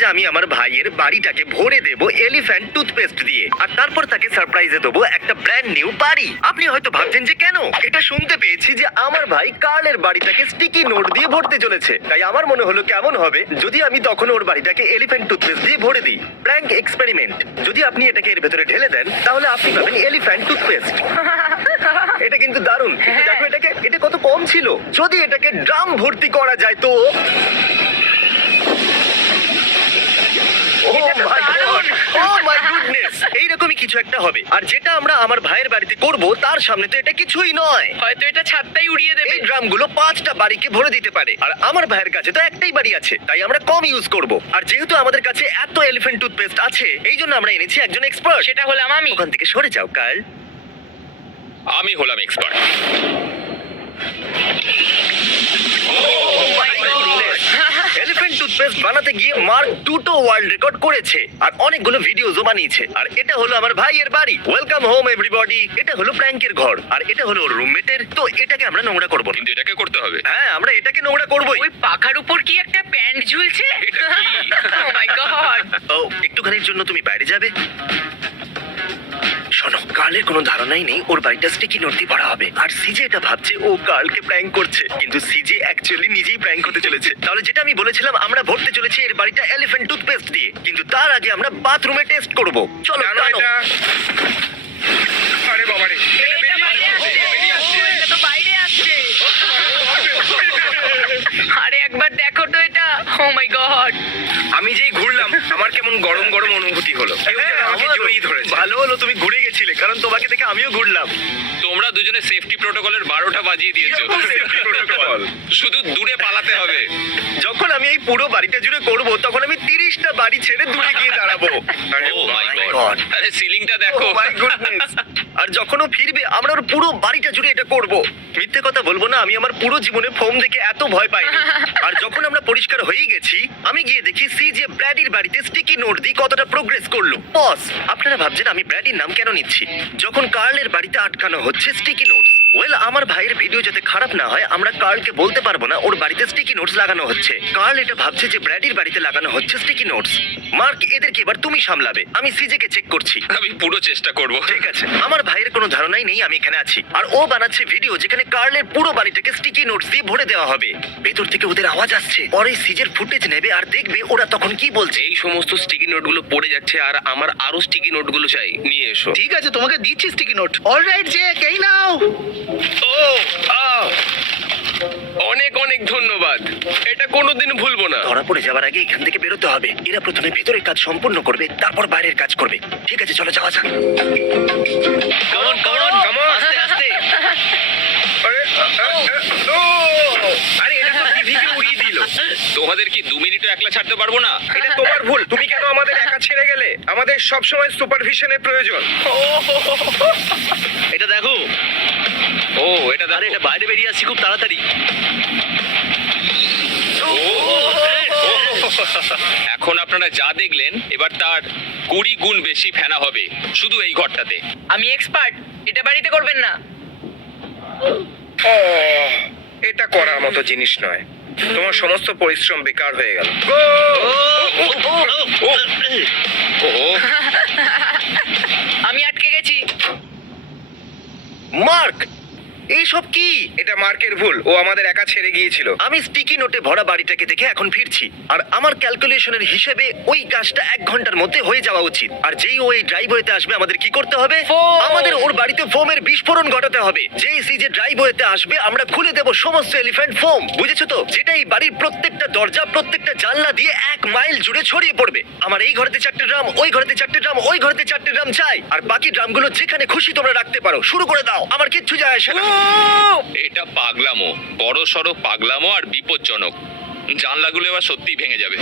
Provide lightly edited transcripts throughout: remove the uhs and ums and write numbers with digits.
যে আমি আমার ভাইয়ের বাড়িটাকে ভরে দেব এলিফ্যান্ট টুথপেস্ট দিয়ে, আর তারপর তাকে সারপ্রাইজে দেবো একটা ব্র্যান্ড নিউ বাড়ি। আপনি হয়তো ভাবছেন যে কেন, এটা শুনতে পেয়েছি যে আমার ভাই কার্লের বাড়িটাকে স্টিকি নোট দিয়ে ভরতে চলেছে, তাই আমার মনে হলো কেমন হবে যদি আমি তখন ওর বাড়িটাকে এলিফ্যান্ট টুথপেস্ট দিয়ে ভরে দিই। Prank experiment. যদি আপনি এটাকে এর ভেতরে ঢেলে দেন তাহলে আপনি পাবেন এলিফ্যান্ট টুথপেস্ট। এটা কিন্তু দারুণ। কিন্তু দেখো এটাকে, এটা কত কম ছিল। যদি এটাকে ড্রাম ভর্তি করা যায় তো এইরকমই কিছু একটা হবে। আর যেটা আমরা আমার ভাইয়ের বাড়িতে করব তার সামনে তো এটা কিছুই নয়। হয়তো এটা ছাদটাই উড়িয়ে দেবে। এই ড্রামগুলো 5টা বাড়িকে ভরে দিতে পারে, আর আমার ভাইয়ের কাছে তো একটাই বাড়ি আছে, তাই আমরা কম ইউজ করব। আর যেহেতু আমাদের কাছে এত এলিফ্যান্ট টুথপেস্ট আছে, এই জন্য আমরা এনেছি একজন এক্সপার্ট। সেটা হলাম আমি। ওখান থেকে সরে যাও কার্ল। আমি হলাম এক্সপার্ট। এলিফ্যান্ট টুথপেস্ট বানাতে গিয়ে মার্ক 2টো ওয়ার্ল্ড রেকর্ড করেছে আর অনেকগুলো ভিডিওজও বানিয়েছে। আর এটা হলো আমার ভাইয়ের বাড়ি। Welcome home everybody. এটা হলো প্র্যাঙ্কের ঘর, আর এটা হলো ওর রুমমেটের। তো এটাকে আমরা নোংরা করব না। কিন্তু এটাকে করতে হবে। হ্যাঁ, আমরা এটাকে নোংরা করবোই। ওই পাখার উপর কি একটা প্যান্ট ঝুলছে? ও মাই গড। ও, একটুখানির জন্য তুমি বাইরে যাবে? শোনো, কার্লের কোনো ধারণাই নেই ওর বাড়িটা স্টিকি নোট দিয়ে ভরা হবে। আর সিজে এটা ভাবছে ও কার্লকে প্র্যাঙ্ক করছে, কিন্তু সিজে অ্যাকচুয়ালি নিজেই প্র্যাঙ্ক হতে চলেছে। তাহলে যেটা আমি বলেছিলাম, আমরা ভরতে চলেছি এর বাড়িটা এলিফ্যান্ট টুথপেস্ট দিয়ে, কিন্তু তার আগে আমরা বাথরুমে টেস্ট করব। চলো জানো টানো। এটা? আরে বাবারে, এটা এটা বাইরে আসছে। বেরিয়ে আসছে। ও, এটা তো বাইরে আসছে। আরে একবার দেখো তো এটা। ও মাই গড। আমি যেই ঘুরলাম আমার কেমন গরম গরম অনুভূতি হলো। কেউ যেন আমাকে আমারও। জড়িয়ে ধরেছে। ভালো হলো তুমি ঘুরে গেছিলে, কারণ তোমাকে দেখে আমিও ঘুরলাম। তোমরা দুজনে সেফটি প্রোটোকলের 12টা বাজিয়ে দিয়েছো। কিরকম safety protocol? শুধু দূরে পালাতে হবে। যখন আমি এই পুরো বাড়িটা জুড়ে করব, তখন আমি 30টা বাড়ি ছেড়ে দূরে গিয়ে দাঁড়াবো। আরে ও মাই my গড। God. আরে সিলিংটা দেখো। Oh my goodness! আর যখন ও ফিরবে আমরা ওর পুরো বাড়িটা জুড়ে এটা করব। মিথ্যে কথা বলবো না, আমি আমার পুরো জীবনে ফোম দেখে এত ভয় পাইনি। আর যখন আমরা পরিষ্কার হয়ে গেছি, আমি গিয়ে দেখি সি যে ব্র্যাডির বাড়িতে স্টিকি নোট দিয়ে কতটা প্রোগ্রেস করলো। বস, আপনারা ভাবছেন আমি ব্র্যাডির নাম কেন নিচ্ছি যখন কার্লের বাড়িতে আটকানো হচ্ছে স্টিকি নোটস। ওয়েল, আমার ভাইয়ের ভিডিও যাতে খারাপ না হয়, আমরা কার্লকে বলতে পারবো না ওর বাড়িতে স্টিকি নোটস লাগানো হচ্ছে। কার্ল এটা ভাবছে যে ব্র্যাডির বাড়িতে লাগানো হচ্ছে স্টিকি নোটস। মার্ক, এদেরকে এবার তুমি সামলাবে। আমি সিজেকে চেক করছি। আমি পুরো চেষ্টা করব। ঠিক আছে, আমার ভাইয়ের কোনো ধারণাই নেই আমি এখানে আছি, আর ও বানাচ্ছে ভিডিও যেখানে কার্লের পুরো বাড়িটাকে স্টিকি নোটস দিয়ে ভরে দেওয়া হবে। ভেতর থেকে ওদের আওয়াজ আসছে। পরে সিজের ফুটেজ নেবে আর দেখবে ওরা তখন কি বলছে। এই সমস্ত স্টিকি নোটগুলো পড়ে যাচ্ছে আর আমার আরো স্টিকি নোটগুলো চাই। নিয়ে এসো। ঠিক আছে, তোমাকে দিচ্ছি স্টিকি নোট। অলরাইট জেক, এই নাও। ও আহ! অনেক অনেক ধন্যবাদ। এটা কোনোদিন ভুলবো না। ধরা পড়ে যাওয়ার আগে এখান থেকে বেরোতে হবে। এরা প্রথমে ভেতরের কাজ সম্পূর্ণ করবে, তারপর বাইরের কাজ করবে। ঠিক আছে, চলো যাওয়া যাক। Come on come on come on. আস্তে আস্তে। আরে ও! আরে এটা তো টিভিকে উড়িয়ে দিল। তোমাদের কি 2 মিনিটও একলা ছাড়তে পারবো না? এটা তোমার ভুল। তুমি কেন আমাদের একা ছেড়ে গেলে? আমাদের সব সময় সুপারভিশনের প্রয়োজন। এটা দেখো। ও এটা আরে দেখো। এটা বাইরে বেরিয়ে আসছি খুব তাড়াতাড়ি। এখন আপনারা যা দেখলেন এবার তার 20 গুণ বেশি ফেনা হবে শুধু এই ঘরটাতে। আমি এক্সপার্ট। এটা বাড়িতে করবেন না। ও, এটা করার মতো জিনিস নয়। তোমার সমস্ত পরিশ্রম বেকার হয়ে গেল। ও আমি আটকে গেছি। মার্ক, এইসব কি? এটা মার্কের ভুল। ও আমাদের একা ছেড়ে গিয়েছিল। আমি স্টিকি নোটে ভরা বাড়িটাকে দেখে এখন ফিরছি, আর আমার ক্যালকুলেশনের হিসেবে ওই কাজটা 1 ঘন্টার মধ্যে হয়ে যাওয়া উচিত। আর যেই ওই ড্রাইভওয়েতে আসবে আমাদের কি করতে হবে? ফোম! আমাদের ওর বাড়িতে ফোমের বিস্ফোরণ ঘটাতে হবে। যেই সিজে ড্রাইভওয়েতে আসবে আমরা খুলে দেব সমস্ত এলিফ্যান্ট ফোম। বুঝেছো তো? যেটা এই বাড়ির প্রত্যেকটা দরজা, প্রত্যেকটা জানলা দিয়ে 1 মাইল জুড়ে ছড়িয়ে পড়বে। আমার এই ঘরেতে 4টে ড্রাম, ওই ঘরেতে 4টে ড্রাম, ওই ঘরেতে 4টে ড্রাম চাই। আর বাকি ড্রামগুলো যেখানে খুশি তোমরা রাখতে পারো। শুরু করে দাও, আমার কিচ্ছু যায় আসে না। এটা পাগলামো, বড় সড়ো পাগলামো আর বিপজ্জনক। জানলাগুলো এবার সত্যিই ভেঙে যাবে।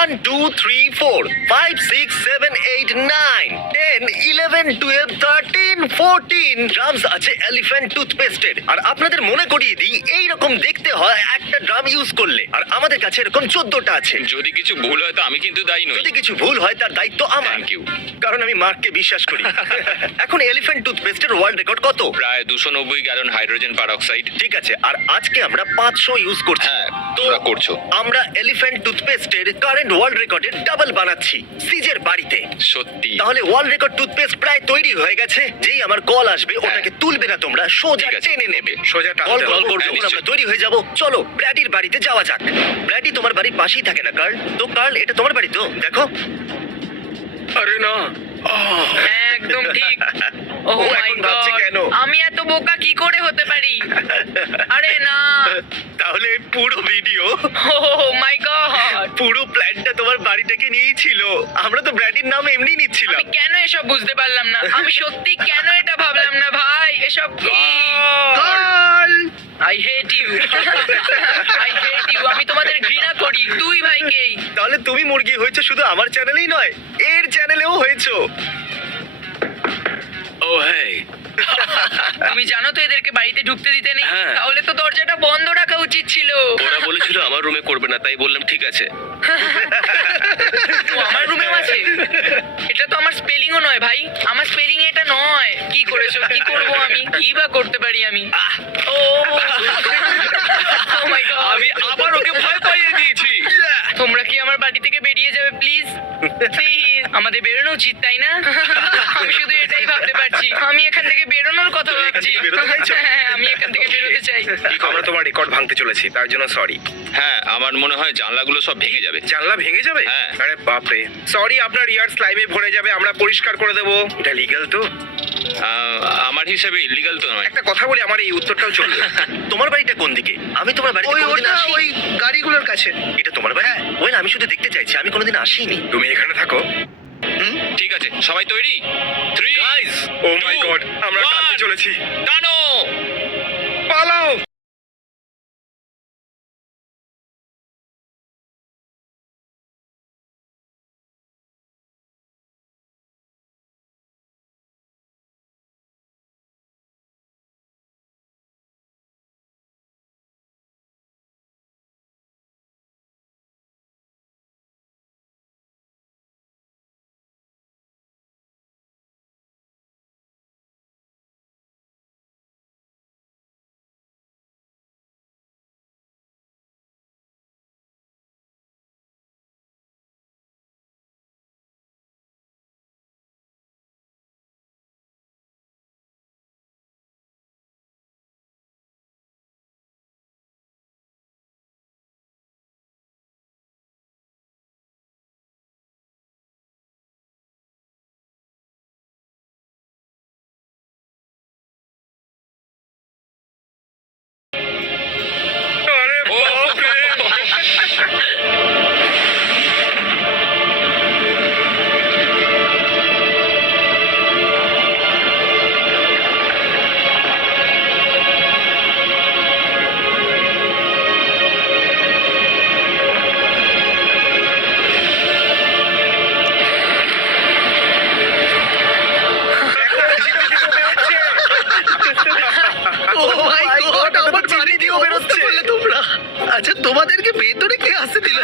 1 2 3 4 5 6 7 8 9 10 11 12 13 14 ড্রামস আছে এলিফ্যান্ট টুথপেস্টের। আর আপনাদের মনে করিয়ে দিই, এই রকম দেখতে হয় একটা ড্রাম ইউজ করলে, আর আমাদের কাছে এরকম 14টা আছে। যদি কিছু ভুল হয় তো আমি কিন্তু দায়ী নই। যদি কিছু ভুল হয় তার দায়িত্ব আমার। Thank you. কারণ আমি মার্ককে বিশ্বাস করি। এখন এলিফ্যান্ট টুথপেস্টের ওয়ার্ল্ড রেকর্ড কত? প্রায় 290 গ্যালন হাইড্রোজেন পারঅক্সাইড। ঠিক আছে, আর আজকে আমরা 500 ইউজ করছি। হ্যাঁ, তোমরা করছো। আমরা এলিফ্যান্ট টুথপেস্টের কারেন্ট ওয়ার্ল্ড রেকর্ডের ডাবল বানাচ্ছি সিজের বাড়িতে। সত্যি তাহলে ওয়ার্ল্ড রেকর্ড টুথপেস্ট প্রায় তৈরি হয়ে গেছে। যেই আমার কল আসবে ওটাকে তুলবে না তোমরা, সোজা ঠিক আছে। টেনে নেবে। সোজা টানতে কল হবে। করবো হ্যাঁ, যখন আমরা নিশ্চয়ই। তৈরি হয়ে যাব। চলো ব্র্যাডির বাড়িতে যাওয়া যাক। ব্র্যাডি তোমার বাড়ির পাশেই থাকে না কার্ল? তো কার্ল, এটা তোমার বাড়ি তো? দেখো আরে না হ্যাঁ, একদম ঠিক। ও ও মাই এখন ভাবছে গড, কেন? আমি এত বোকা কি করে হতে পারি? আরে না, তাহলে পুরো ভিডিও, ও মাই গড, পুরো প্ল্যানটা তোমার বাড়িটাকে নিয়েই ছিল। আমরা তো ব্র্যাডির নাম এমনি নিচ্ছিলাম। আমি কেন এসব বুঝতে পারলাম না? আমি সত্যি কেন এটা ভাবলাম না ভাই? এসব কি? Carl I hate you, I hate you. আমি তোমাদের ঘৃণা করি, দুই ভাইকেই। তাহলে তুমি মুরগি হয়েছে শুধু আমার চ্যানেলেই নয়, এর চ্যানেলেও হয়েছো। ও হ্যাঁ তুমি জানো তো এদেরকে বাড়িতে ঢুকতে দিতে নেই। হ্যাঁ। তাহলে তো দরজাটা বন্ধ রাখা উচিত ছিল। ওরা বলেছিল আমার রুমে করবে না, তাই বললাম ঠিক আছে। ও আমার রুমেও আছে। এটা তো আমার স্পেলিংও নয় ভাই, আমার স্পেলিং এটা নয়। কি করেছো? কি করব আমি? কি বা করতে পারি আমি? ও Oh my God! আমি আবার ওকে ভয় পাইয়ে দিয়েছি। তোমরা কি আমার বাড়ি থেকে বেরিয়ে যাবে প্লিজ? প্লিজ, আমাদের বেরোনো উচিত তাই না? আমি শুধু এটাই ভাবতে পারছি। আমি এখান থেকে বেরোনোর কথা তুমি এখান ভাবছি। থেকে বেরোতে চাইছো? হ্যাঁ, আমি এখান থেকে বেরোতে চাই। আমরা তোমার রেকর্ড ভাঙতে চলেছি, তার জন্য সরি। হ্যাঁ, আমার মনে হয় জানলাগুলো সব ভেঙে যাবে। জানলা ভেঙে যাবে? হ্যাঁ। আরে বাপরে, সরি, আপনার ইয়ার স্লাইমে ভরে যাবে, আমরা পরিষ্কার করে দেবো। এটা লিগ্যাল তো? আমার হিসাবে ইলিগাল তো নয়। একটা কথা বলি, আমার এই উত্তরটাও চলবে। তোমার বাড়িটা কোন দিকে? আমি তোমার বাড়িতে ওই কোনোদিন ওটা আসি। ওই গাড়িগুলোর কাছে। এটা তোমার বাড়ি? ওয়েল, আমি শুধু দেখতে চাইছি, আমি কোনোদিন আসিনি। তুমি এখানে থাকো। ঠিক আছে, সবাই তৈরি? 3 গাইস, ও মাই গড, আমরা টানতে চলেছি। টানো। পালাও! আরে বাপরে! ও মাই গড, আমার বাড়ি দিয়ে বেরোচ্ছে বলে তোমরা। আচ্ছা, তোমাদেরকে ভেতরে কে আসতে দিল?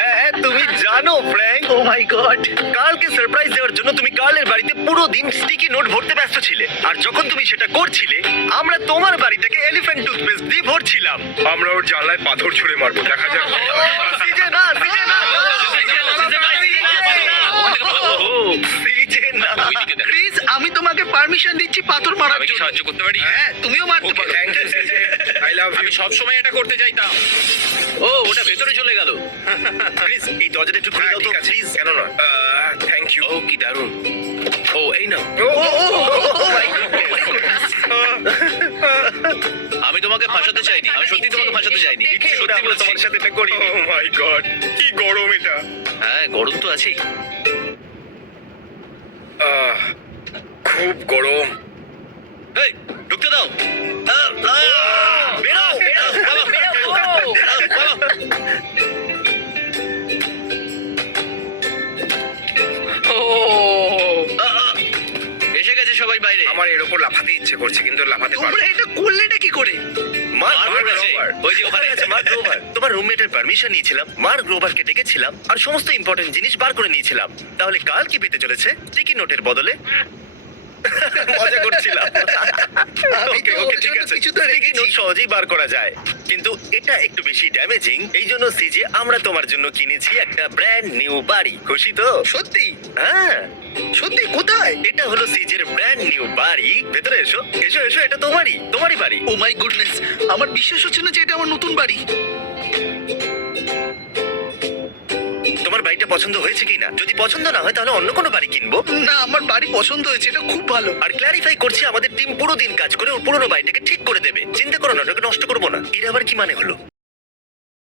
হ্যাঁ, তুমি জানো ফ্র্যাঙ্ক, ও মাই গড, কার্লকে সারপ্রাইজ দেওয়ার জন্য তুমি কার্লের বাড়িতে পুরো দিন স্টিকি নোট ভরতে ব্যস্ত ছিলে। আর যখন তুমি সেটা করছিলে, আমরা তোমার বাড়িটাকে এলিফ্যান্ট টুথপেস্ট দিয়ে ভরছিলাম। আমরা ওর জানলায় পাথর ছুঁড়ে মারবো, দেখা যাক। সিজে না, সিজে না, সিজে না। ওইদিকে দেখ। প্লিজ, আমি তোমাকে পারমিশন দিচ্ছি পাথর মারার আমি কি জন্য। সাহায্য করতে পারি? হ্যাঁ, তুমিও মারতে Okay, পারো। থ্যাংক ইউ সিজে, আই লাভ আমি ইউ। সব সময় এটা করতে চাইতাম। ও, ওটা ভেতরে চলে গেল। প্লিজ এই দরজাটা একটু খুলে দাও তো, ঠিক আছে, প্লিজ। কেন না? Thank you. ও কি দারুণ। ও এই না, আমি তোমাকে ফাঁসাতে চাইনি, আমি সত্যি তোমাকে ফাঁসাতে চাইনি। সত্যি বলছি। তোমার সাথে এটা করি। ও মাই গড, কি গরম এটা! হ্যাঁ, গরম তো আছেই। খুব গরম। এই, ঢুকতে দাও। বেরো, বেরো, বাবা, বেরো। এসে গেছে সবাই বাইরে। আমার এর উপর লাফাতে ইচ্ছে করছে, কিন্তু লাফাতে পারবো তোমরা এটা করলেটা কি করে? মার্ক মার্ক গ্রোভার আছে। আছে। ওই যে ওখানে। আছে মার্ক গ্রোভার। তোমার রুমমেটের পারমিশন নিয়েছিলাম, মার্ক গ্রোভারকে ডেকেছিলাম আর সমস্ত ইম্পর্টেন্ট জিনিস বার করে নিয়েছিলাম। তাহলে কাল কি পেতে চলেছে স্টিকি নোটের বদলে? মজা করছিলাম। আমি ওকে তো ওকে ওর ঠিক জন্য আছে, কিছু তো Sticky রেখেছি। note সহজেই বার করা যায়, কিন্তু এটা একটু বেশি ড্যামেজিং। এই জন্য সিজে আমরা তোমার জন্য কিনেছি একটা ব্র্যান্ড নিউ বাড়ি। খুশি তো? সত্যি হ্যাঁ, সত্যি কোথায়? এটা হলো সিজের ব্র্যান্ড নিউ বাড়ি। ভেতরে এসো এসো এসো, এটা তোমারই বাড়ি। ও মাই গুডনেস, আমার বিশ্বাস হচ্ছে না যে এটা আমার নতুন বাড়ি। তোমার বাড়িটা পছন্দ হয়েছে কিনা? যদি পছন্দ না হয় তাহলে অন্য কোনো বাড়ি কিনবো। না, আমার বাড়ি পছন্দ হয়েছে, এটা খুব ভালো। আর ক্ল্যারিফাই করছি, আমাদের টিম পুরো দিন কাজ করে ওর পুরোনো বাড়িটাকে ঠিক করে দেবে। চিন্তা করো না, ওটাকে নষ্ট করবো না। এর আবার কি মানে হলো?